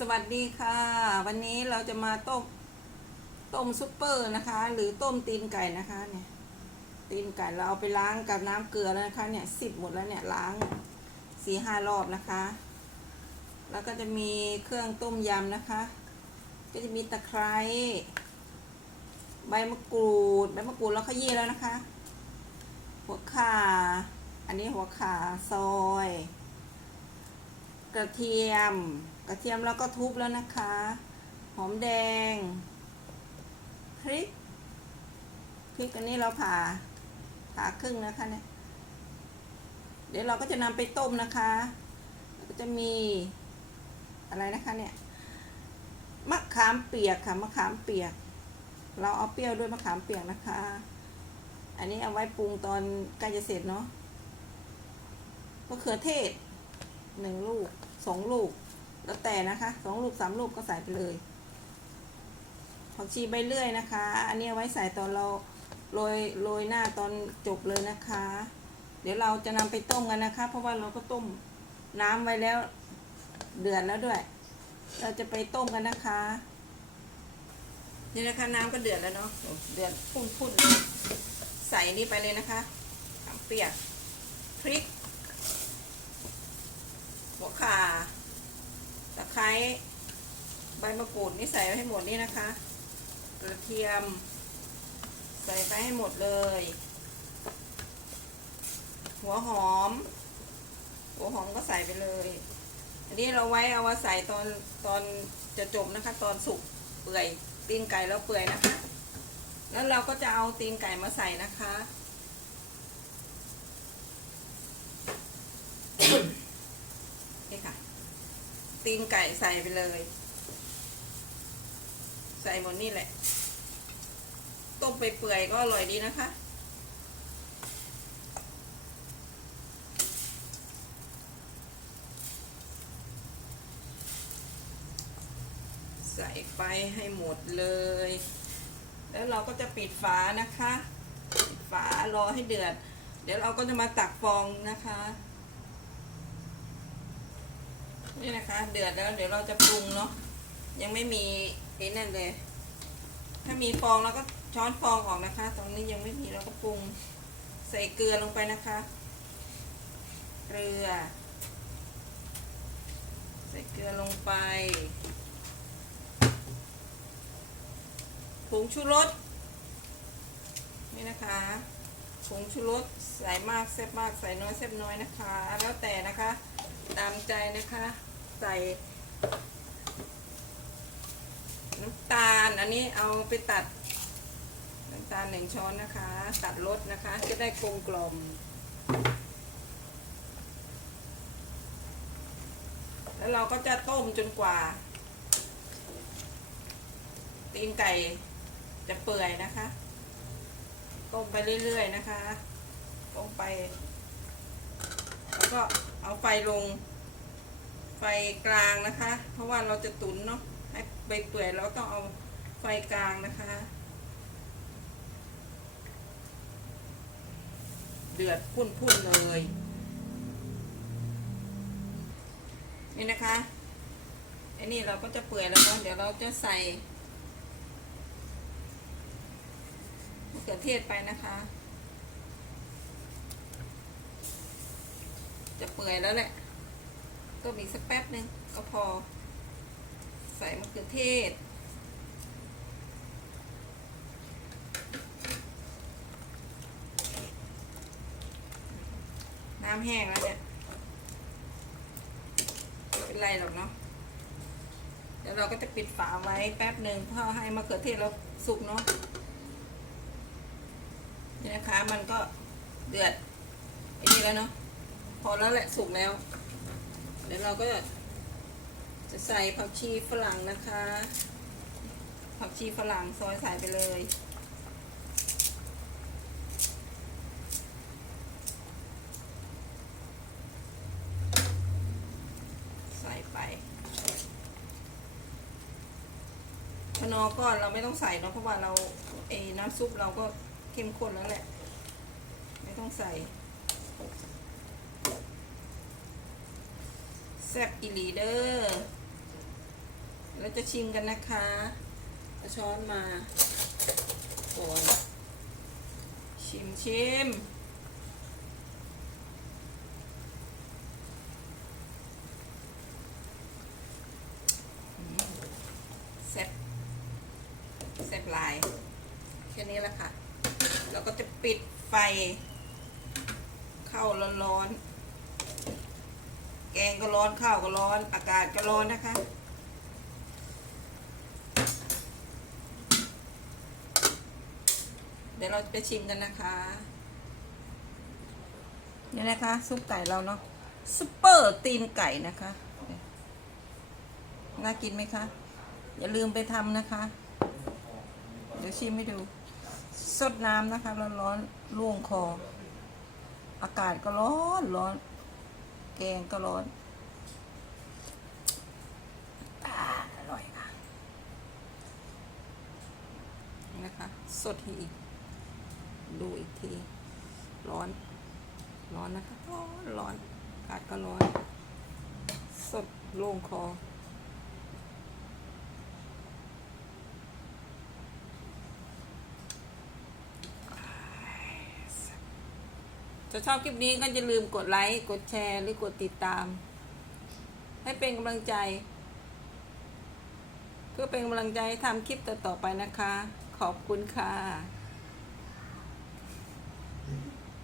สวัสดีค่ะ วันนี้เราจะมาต้มต้มซุปเปอร์นะคะ หรือต้มตีนไก่นะคะเนี่ยตีนไก่เราเอาไปล้างกับน้ำเกลือแล้วนะคะเนี่ยสิบหมดแล้วเนี่ยล้างสี่ห้ารอบนะคะ แล้วก็จะมีเครื่องต้มยำนะคะ ก็จะมีตะไคร้ใบมะกรูดใบมะกรูดเราขยี้แล้วนะคะ หัวข่าอันนี้หัวข่าซอย กระเทียม กระเทียมแล้วก็ทุบแล้วนะคะ หอมแดง พริก พริกอันนี้เราผ่า ผ่าครึ่งนะคะเนี่ย เดี๋ยวเราก็จะนำไปต้มนะคะ ก็จะมีอะไรนะคะเนี่ย มะขามเปียกค่ะ มะขามเปียก เราเอาเปรี้ยวด้วยมะขามเปียกนะคะ อันนี้เอาไว้ปรุงตอนใกล้จะเสร็จเนาะมะเขือเทศหนึ่งลูกสองลูก แล้วแต่นะคะสองลูกสามลูกก็ใส่ไปเลยผักชีใบเลื่อยนะคะ อันนี้ไว้ใส่ตอนเราโรยโรยหน้าตอนจบเลยนะคะ เดี๋ยวเราจะนำไปต้มกันนะคะ เพราะว่าเราก็ต้มน้ำไว้แล้วเดือดแล้วด้วย เราจะไปต้มกันนะคะ นี่นะคะน้ำก็เดือดแล้วเนาะเดือดพุ่นๆใส่นี่ไปเลยนะคะเปียกพริกหัวข่า ไคร้ใบมะกรูดนี่ใส่ไว้ให้หมดนี่นะคะ กระเทียม ใส่ไปให้หมดเลย หัวหอม หัวหอมก็ใส่ไปเลย อันนี้เราไว้เอาไว้ใส่ตอนตอนจะจบนะคะ ตอนสุกเปื่อยตีนไก่แล้วเปื่อยนะคะ แล้วเราก็จะเอาตีนไก่มาใส่นะคะ นี่ค่ะ ตีนไก่ใส่ไปเลย ใส่หมดนี่แหละ ต้มไปเปื่อยก็อร่อยดีนะคะ ใส่ไปให้หมดเลย แล้วเราก็จะปิดฝานะคะ ปิดฝารอให้เดือด เดี๋ยวเราก็จะมาตักฟองนะคะ นี่นะคะ เดือดแล้วเดี๋ยวเราจะปรุงเนาะยังไม่มีไอ้นั่นเลย ถ้ามีฟองเราก็ช้อนฟองออกนะคะ ตรงนี้ยังไม่มีเราก็ปรุงใส่เกลือลงไปนะคะ เกลือ ใส่เกลือลงไปผงชูรสนี่นะคะผงชูรสใส่มากแซ่บมากใส่น้อยแซ่บน้อยนะคะ แล้วแต่นะคะ ตามใจนะคะ ใส่น้ำตาล อันนี้เอาไปตัดน้ำตาลหนึ่งช้อนนะคะ ตัดรสนะคะ จะได้กลมกลมแล้วเราก็จะต้มจนกว่า ตีนไก่จะเปื่อยนะคะ ต้มไปเรื่อยๆนะคะ ต้มไป แล้วก็ เอาไฟลง ไฟกลางนะคะ เพราะว่าเราจะตุ๋นเนาะให้ใบเปื่อยเราต้องเอาไฟกลางนะคะ เดือดพุ่นๆเลยนี่นะคะไอ้นี่เราก็จะเปื่อยแล้วเนาะเดี๋ยวเราจะใส่มะเขือเทศไปนะคะ จะเปื่อยแล้วแหละ ก็มีสักแป๊บหนึ่งก็พอ ใส่มะเขือเทศ น้ำแห้งแล้วเนี่ยเป็นไรหรอกเนาะเดี๋ยวเราก็จะปิดฝาไว้แป๊บหนึ่งเพื่อให้มะเขือเทศเราสุกเนาะนี่นะคะมันก็เดือดไอ้นี่แล้วเนาะ พอแล้วแหละสุกแล้ว เดี๋ยวเราก็จะใส่ผักชีฝรั่งนะคะ ผักชีฝรั่งซอยใส่ไปเลยใส่ไปขนอก็เราไม่ต้องใส่เนาะเพราะว่าเราเอน้ำซุปเราก็เข้มข้นแล้วแหละ ไม่ต้องใส่ แซ่บอีลีเดอร์เราจะชิมกันนะคะเอาช้อนมาก่อนชิมชิมอืมแซ่บแซ่บลาย แค่นี้แหละค่ะ เราก็จะปิดไฟ เข้าร้อนๆ แกงก็ร้อนข้าวก็ร้อน อากาศก็ร้อนนะคะ เดี๋ยวเราไปชิมกันนะคะนี่นะคะซุปไก่เราเนาะซุปเปอร์ตีนไก่นะคะ น่ากินไหมคะ อย่าลืมไปทำนะคะ เดี๋ยวชิมให้ดูสดน้ำนะคะร้อนๆล่วงคอ อากาศก็ร้อนร้อน แกงก็ร้อนอาอร่อยค่ะนะคะ สดอีก ดูอีกที ร้อน ร้อนนะคะร้อนร้อนอากาศก็ร้อน สดโล่งคอ ถ้าชอบคลิปนี้ก็อย่าลืมกดไลค์ กดแชร์ หรือกดติดตาม ให้เป็นกำลังใจ เพื่อเป็นกำลังใจทำคลิปต่อๆไปนะคะ ขอบคุณค่ะ